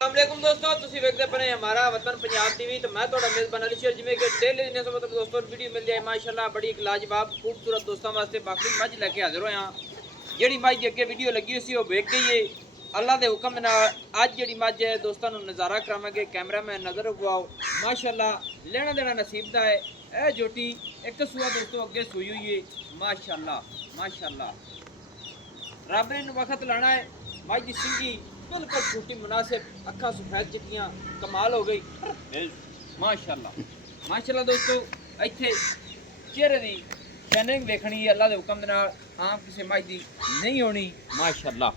अस्सलामुअलैकुम दोस्तों ਤੁਸੀਂ ਵੇਖਦੇ ਪਏ हमारा वतन पंजाब टीवी तो मैं ਤੁਹਾਡਾ ਮੇਜ਼ਬਾਨ ਅਲੀ ਸ਼ੇਰ ਜਿਵੇਂ ਕਿ ਡੇਲੀ ਦਿਨੇ ਸਭ ਤੋਂ ਦੋਸਤੋ ਵੀਡੀਓ ਮਿਲ ਜਾਏ ਮਾਸ਼ਾਅੱਲਾ ਬੜੀ ਇੱਕ ਲਾਜਵਾਬ ਖੂਬਸੂਰਤ ਦੋਸਤਾਂ ਵਾਸਤੇ ਬਾਕੀ ਮੱਝ ਲੈ ਕੇ ਹਾਜ਼ਰ ਹੋਇਆ ਜਿਹੜੀ ਮੱਝ ਅੱਗੇ ਵੀਡੀਓ ਲੱਗੀ ਹੋਈ ਸੀ ਉਹ ਵੇਖ ਗਈ ਏ ਅੱਲਾ ਦੇ ਹੁਕਮ ਨਾਲ ਅੱਜ ਜਿਹੜੀ ਮੱਝ ਹੈ ਦੋਸਤਾਂ ਨੂੰ ਨਜ਼ਾਰਾ ਕਰਾਵਾਂਗੇ ਕੈਮਰਾਮੈਨ ਨਜ਼ਰ ਰਖਵਾਓ ਮਾਸ਼ਾਅੱਲਾ ਲੈਣਾ ਦੇਣਾ ਨਸੀਬ ਦਾ ਹੈ ਇਹ ਜੋਟੀ ਇੱਕ ਸੂਆ ਦੋਸਤੋ ਅੱਗੇ ਸੂਈ ਹੋਈ ਹੈ ਮਾਸ਼ਾਅੱਲਾ ਮਾਸ਼ਾਅੱਲਾ ਰੱਬ ਨੇ ਵਕਤ ਲਾਣਾ ਹੈ मज की सिंगी बिल्कुल छोटी मुनासिब अखा सफेद चिट्टियां कमाल हो गई माशाअल्लाह माशाअल्लाह दोस्तों इत्थे चेहरे की शाइनिंग देखनी है अल्लाह के हुक्म दे नाल आम किसी मज की नहीं होनी माशाअल्लाह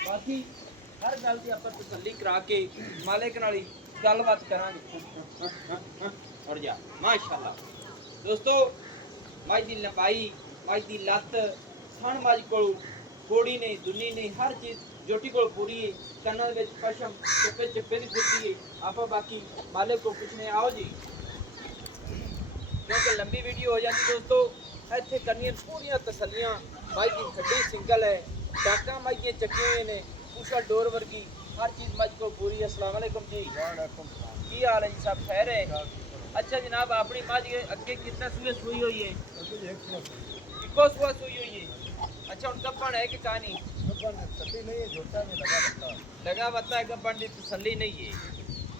बाकी हर गल की आप तसल्ली करा के मालिक नाल गलबात करांगे और जा माशाअल्लाह दोस्तों मज की लंबाई मज की लत्त सन मज को कोड़ी नहीं दुनी नहीं हर चीज़ जोटी को पूरी है कन्ना विच पशम चिप्पे चिप्पे दी फिरदी है आप बाकी मालिक को पूछने आओ जी क्योंकि लंबी वीडियो हो जाती दोस्तों इत्थे करनियां पूरियां तसल्लियां माई की खड्डी सिंगल है डाका माई की चक्की हुए ने पूछा डोर वर्गी हर चीज़ मज को पूरी है। अस्सलाम वालेकुम जी की हाल है जी सब खैर है। अच्छा जनाब अपनी मज अगे कितना सूए सूई हुई है इको सूआ सूई हुई है। अच्छा उनका गब्बन है कि कहानी तसल्ली नहीं है झोटा में लगा बता है गब्बन की तसल्ली नहीं है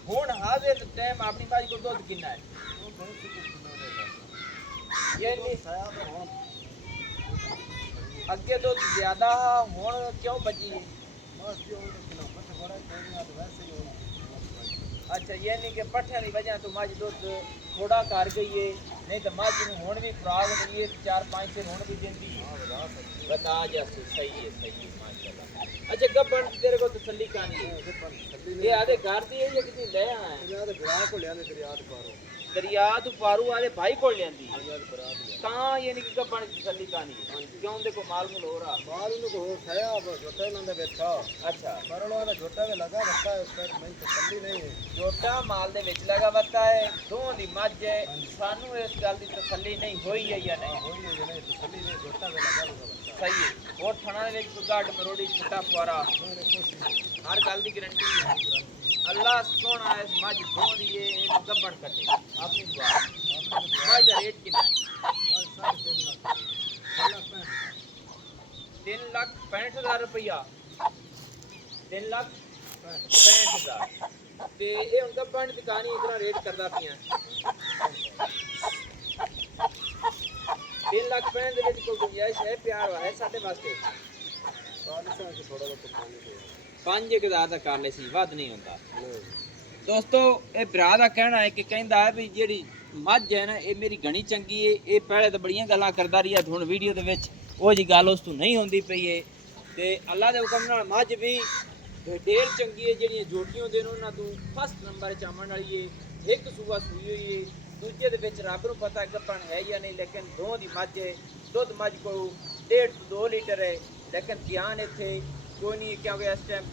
हुन हाजिर टाइम अपनी बाजी को दूध कितना है ये नहीं अगे दूध ज्यादा हुन क्यों बची है अच्छा ये नहीं कि पट्ठे की वजह तो मझ दूध थोड़ा कर गई है नहीं तो मझ हुन भी खुराक मिली है 4-5 दिन हुन भी देंदी बता जा सही है माशाल्लाह। अच्छा गब्बन तेरे को तसल्ली कहानी है ये आधे घर दी है या किसी ले आए हैं यार दरिया को ले आने दरिया तो पारू वाले भाई को ले आंदी ता ये नहीं कि गब्बन तसल्ली कहानी है क्यों देखो माल मुल हो रहा माल उनको हो खाया अब छोटा नंदे बैठा अच्छा परलो वाला छोटा में लगा बता है उस पर मैं तसल्ली नहीं है छोटा माल दे विच लगा बता है दो दी मझ है सानू इस गल दी तसल्ली नहीं होई है या नहीं होई है नहीं तसल्ली नहीं छोटा में लगा सही है और थाना में गाड़ मरोड़ी छोटा फुआरा हर गल की गारंटी है अल्लाह सोना इस मझ दो दी है इन गब्बन कटे अपनी दुआ मझ दा रेट कितना है 3,65,000 रुपया 3,65,000 ते ये उन गब्बन दी कहानी इतना रेट करदा पिया 3,65,000 ਦੇ ਵਿੱਚ ਕੋਈ ਗੁੰਜਾਇਸ਼ ਹੈ ਪਿਆਰ ਹੈ ਸਾਡੇ ਵਾਸਤੇ ਥੋੜਾ ਜਿਹਾ 5,000 ਦਾ ਕਰ ਲੈ ਸੀ ਵੱਧ ਨਹੀਂ ਹੁੰਦਾ ਦੋਸਤੋ ਇਹ ਭਰਾ ਦਾ ਕਹਿਣਾ ਹੈ ਕਿ ਕਹਿੰਦਾ ਹੈ ਵੀ ਜਿਹੜੀ ਮੱਝ ਹੈ ਨਾ ਇਹ ਮੇਰੀ ਘਣੀ ਚੰਗੀ ਹੈ ਇਹ ਪਹਿਲੇ ਤਾਂ ਬੜੀਆਂ ਗੱਲਾਂ ਕਰਦਾ ਰਿਹਾ ਹੁਣ ਵੀਡੀਓ ਦੇ ਵਿੱਚ ਉਹ ਜੀ ਗੱਲ ਉਸ ਤੋਂ ਨਹੀਂ ਹੁੰਦੀ ਪਈ ਹੈ ਤੇ ਅੱਲਾ ਦੇ ਹੁਕਮ ਨਾਲ ਮੱਝ ਵੀ ਢੇਰ ਚੰਗੀ ਹੈ ਜਿਹੜੀਆਂ ਜੋਟੀਆਂ ਦੇ ਉਹਨਾਂ ਤੋਂ ਫਸਟ ਨੰਬਰ 'ਚ ਆਉਣ ਵਾਲੀ ਹੈ ਇੱਕ ਸੂਆ ਸੂਈ ਹੋਈ ਹੈ दूजे दे विच रब नूं पता गब्बन है या नहीं लेकिन दो दी मझ है दुध मझ को 1.5 to 2 लीटर है लेकिन ध्यान इत्थे कोई नहीं क्योंकि इस टाइम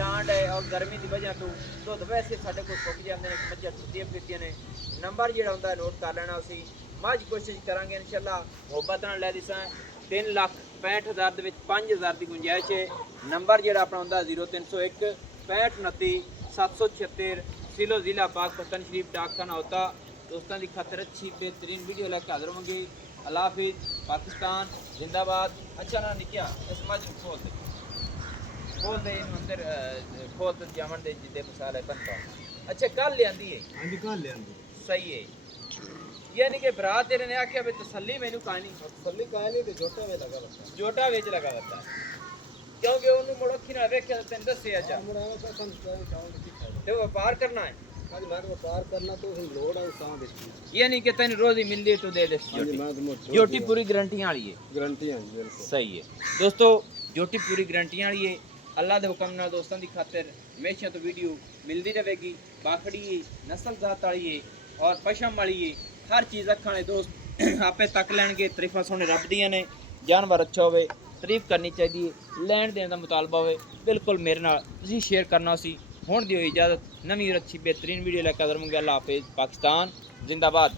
टांड है और गर्मी की वजह तो दुध वैसे साढ़े को सुक जाते हैं मझां छुट्टियां फिरदियां ने नंबर जिहड़ा हुंदा नोट कर लेना उसी मझ कोशिश करांगे इंशाअल्लाह मुहब्बत नाल लै दिसां 3,65,000 ਦੇ ਵਿੱਚ 5,000 ਦੀ ਗੁੰਜਾਇਸ਼ है नंबर जिहड़ा अपना हुंदा 0301 6529 776 सिलो ज़िला पाकपतन शरीफ डाकखाना होता दोस्तों की खातर अच्छी बेहतरीन वीडियो लेकर हाजिर होंगे। अल्लाह हाफिज़ पाकिस्तान जिंदाबाद। अच्छा ना निकिया इस मझ खोल दे अंदर खोल दे जामन दे जिदे मसाल है बनता अच्छा कल ले आंदी है हां जी कल ले आंदी सही है यानी कि भरा तेरे ने आख्या बे तसल्ली मेनू कहानी तसल्ली कहानी ते जोटा वे लगा बता जोटा वेच लगा बता क्योंकि ओनू मुड़ अखी नाल वेख्या तैनूं दस्सिया जा ते व्यापार करना है व्यापार करना तो लोड है कहां बेचनी यानी कि तैनूं रोज ही मिलदी तो दे दे जोटी पूरी गारंटी वाली है गारंटी है बिल्कुल सही है दोस्तों जोटी पूरी गारंटी वाली है अल्लाह दे हुक्म नाल दोस्तों की खातिर हमेशा तो वीडियो मिलती रहेगी बाखड़ी है नस्ल जात वाली है और पशम वाली है हर चीज़ अखां ने दोस्त आपे तक लैणगे तरीफा सोने रब दियां ने जानवर अच्छा होवे तारीफ करनी चाहिए लैण देण दा मुतालबा होवे बिल्कुल मेरे नाल तुसीं शेयर करना सी हुण दिओ इजाज़त नवीं और अच्छी बेहतरीन वीडियो लेकर हाज़िर होंगे। अल्लाह हाफिज़ पाकिस्तान जिंदाबाद।